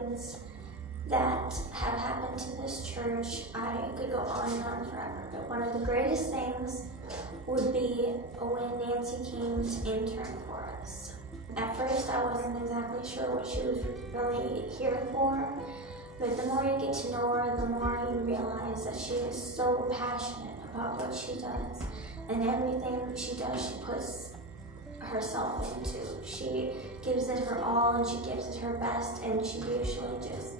things that have happened to this church. I could go on and on forever, but one of the greatest things would be when Nancy came to intern for us. At first, I wasn't exactly sure what she was really here for, but the more you get to know her, the more you realize that she is so passionate about what she does, and everything she does, she puts herself into. She gives it her all, and she gives it her best, and she usually just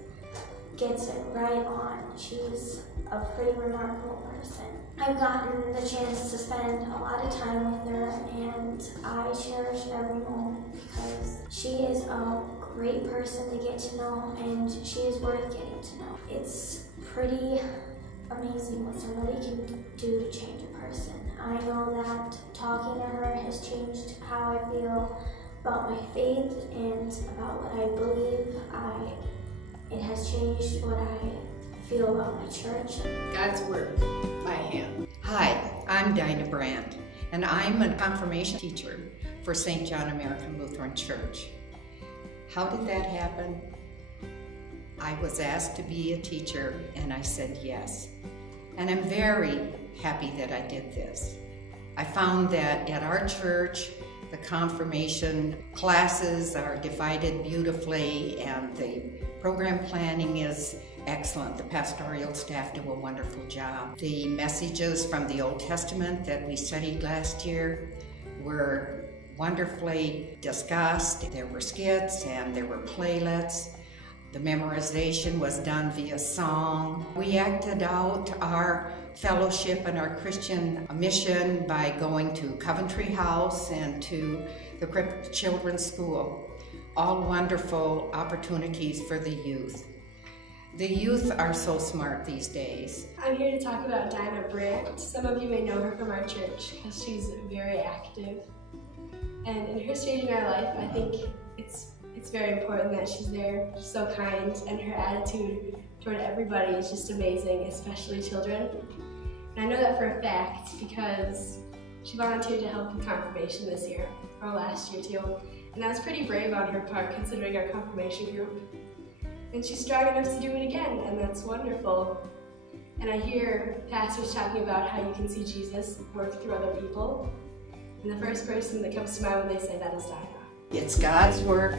gets it right on. She's a pretty remarkable person. I've gotten the chance to spend a lot of time with her, and I cherish every moment because she is a great person to get to know, and she is worth getting to know. It's pretty amazing what somebody can do to change a person. I know that talking to her has changed how I feel about my faith and about what I believe. It has changed what I feel about my church. God's Word, my hand. Hi, I'm Dinah Brandt, and I'm a confirmation teacher for St. John American Lutheran Church. How did that happen? I was asked to be a teacher, and I said yes. And I'm very happy that I did this. I found that at our church, the confirmation classes are divided beautifully, and the program planning is excellent. The pastoral staff do a wonderful job. The messages from the Old Testament that we studied last year were wonderfully discussed. There were skits and there were playlets. The memorization was done via song. We acted out our fellowship and our Christian mission by going to Coventry House and to the Crippled Children's School. All wonderful opportunities for the youth. The youth are so smart these days. I'm here to talk about Dinah Brandt. Some of you may know her from our church because she's very active. And in her stage in our life, I think it's very important that she's there. She's so kind, and her attitude toward everybody is just amazing, especially children. And I know that for a fact because she volunteered to help with confirmation this year, or last year too. And that was pretty brave on her part considering our confirmation group. And she's strong enough to do it again, and that's wonderful. And I hear pastors talking about how you can see Jesus work through other people. And the first person that comes to mind when they say that is Dinah. It's God's work,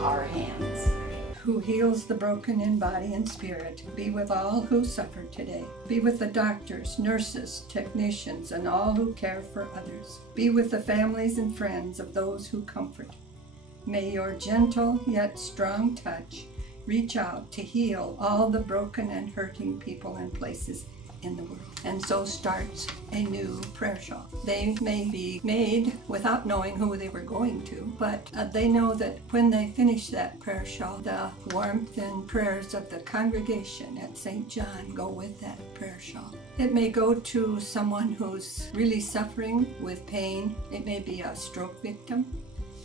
our hands. Who heals the broken in body and spirit. Be with all who suffer today. Be with the doctors, nurses, technicians, and all who care for others. Be with the families and friends of those who comfort. May your gentle yet strong touch reach out to heal all the broken and hurting people and places in the world. And so starts a new prayer shawl. They may be made without knowing who they were going to, but they know that when they finish that prayer shawl, the warmth and prayers of the congregation at St. John go with that prayer shawl. It may go to someone who's really suffering with pain. It may be a stroke victim.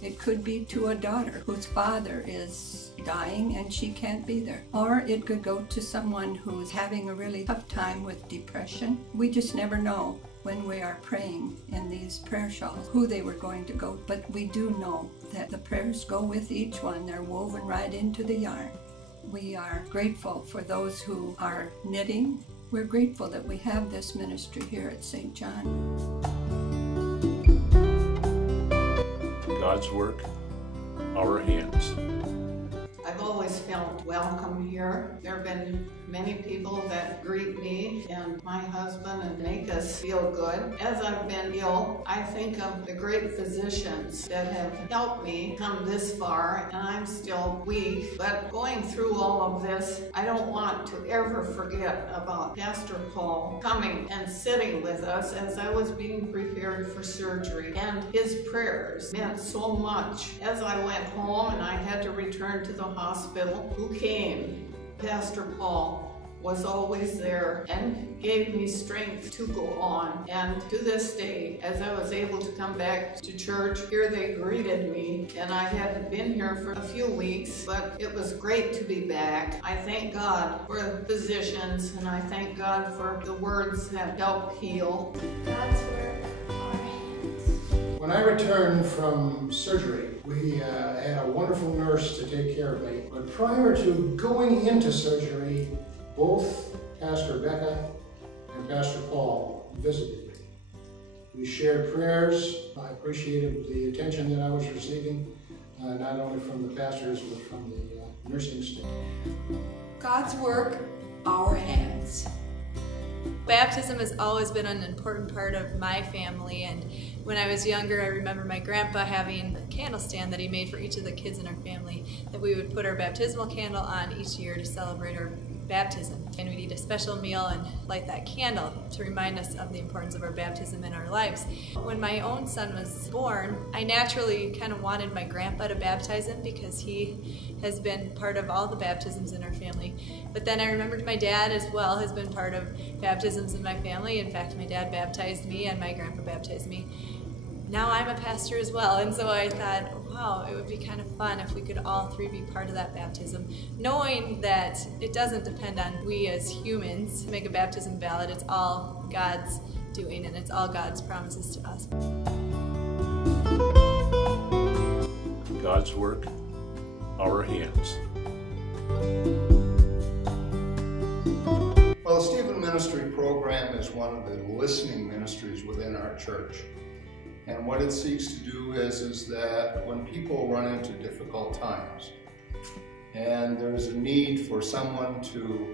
It could be to a daughter whose father is dying and she can't be there. Or it could go to someone who's having a really tough time with depression. We just never know when we are praying in these prayer shawls who they were going to go. But we do know that the prayers go with each one. They're woven right into the yarn. We are grateful for those who are knitting. We're grateful that we have this ministry here at St. John. God's work, our hands. I've always felt welcome here. There have been many people that greet me and my husband and make us feel good. As I've been ill, I think of the great physicians that have helped me come this far, and I'm still weak. But going through all of this, I don't want to ever forget about Pastor Paul coming and sitting with us as I was being prepared for surgery. And his prayers meant so much. As I went home and I had to return to the hospital, who came? Pastor Paul was always there and gave me strength to go on. And to this day, as I was able to come back to church, here they greeted me, and I hadn't been here for a few weeks, but it was great to be back. I thank God for the physicians, and I thank God for the words that help heal. God's work, our hands. When I returned from surgery, we had a wonderful nurse to take care of me. But prior to going into surgery, both Pastor Becca and Pastor Paul visited me. We shared prayers. I appreciated the attention that I was receiving, not only from the pastors, but from the nursing staff. God's work, our hands. Baptism has always been an important part of my family, and when I was younger I remember my grandpa having a candle stand that he made for each of the kids in our family that we would put our baptismal candle on each year to celebrate our baptism. And we'd eat a special meal and light that candle to remind us of the importance of our baptism in our lives. When my own son was born, I naturally kind of wanted my grandpa to baptize him because he has been part of all the baptisms in our family. But then I remembered my dad as well has been part of baptisms in my family. In fact, my dad baptized me and my grandpa baptized me. Now I'm a pastor as well, and so I thought, wow, it would be kind of fun if we could all three be part of that baptism, knowing that it doesn't depend on we as humans to make a baptism valid. It's all God's doing, and it's all God's promises to us. God's work, our hands. Well, the Stephen Ministry Program is one of the listening ministries within our church. And what it seeks to do is that when people run into difficult times and there's a need for someone to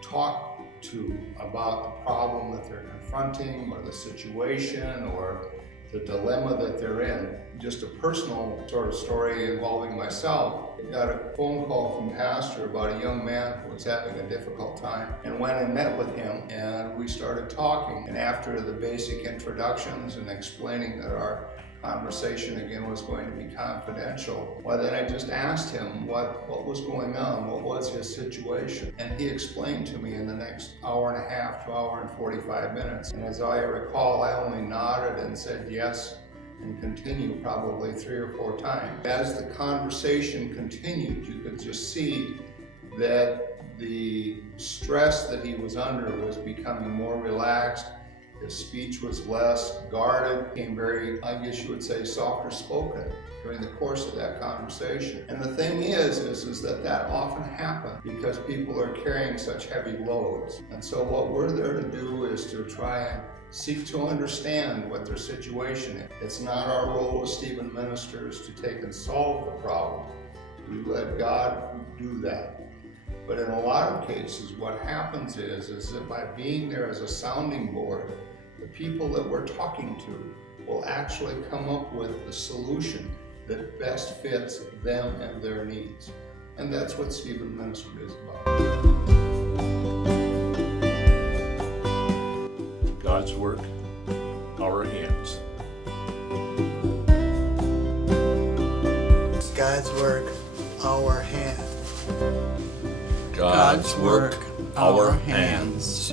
talk to about the problem that they're confronting or the situation or the dilemma that they're in. Just a personal sort of story involving myself. I got a phone call from Pastor about a young man who was having a difficult time, and went and met with him, and we started talking. And after the basic introductions and explaining that our conversation again was going to be confidential, well, then I just asked him what was going on, what was his situation. And he explained to me in the next hour and a half to hour and 45 minutes. And as I recall, I only nodded and said yes and continued probably 3 or 4 times. As the conversation continued, you could just see that the stress that he was under was becoming more relaxed. His speech was less guarded, became very, I guess you would say, softer spoken during the course of that conversation. And the thing is that often happens because people are carrying such heavy loads. And so what we're there to do is to try and seek to understand what their situation is. It's not our role as Stephen ministers to take and solve the problem. We let God do that. But in a lot of cases, what happens is that by being there as a sounding board, the people that we're talking to will actually come up with the solution that best fits them and their needs. And that's what Stephen Ministry is about. God's work, our hands. God's work, our hands. God's work, our hands.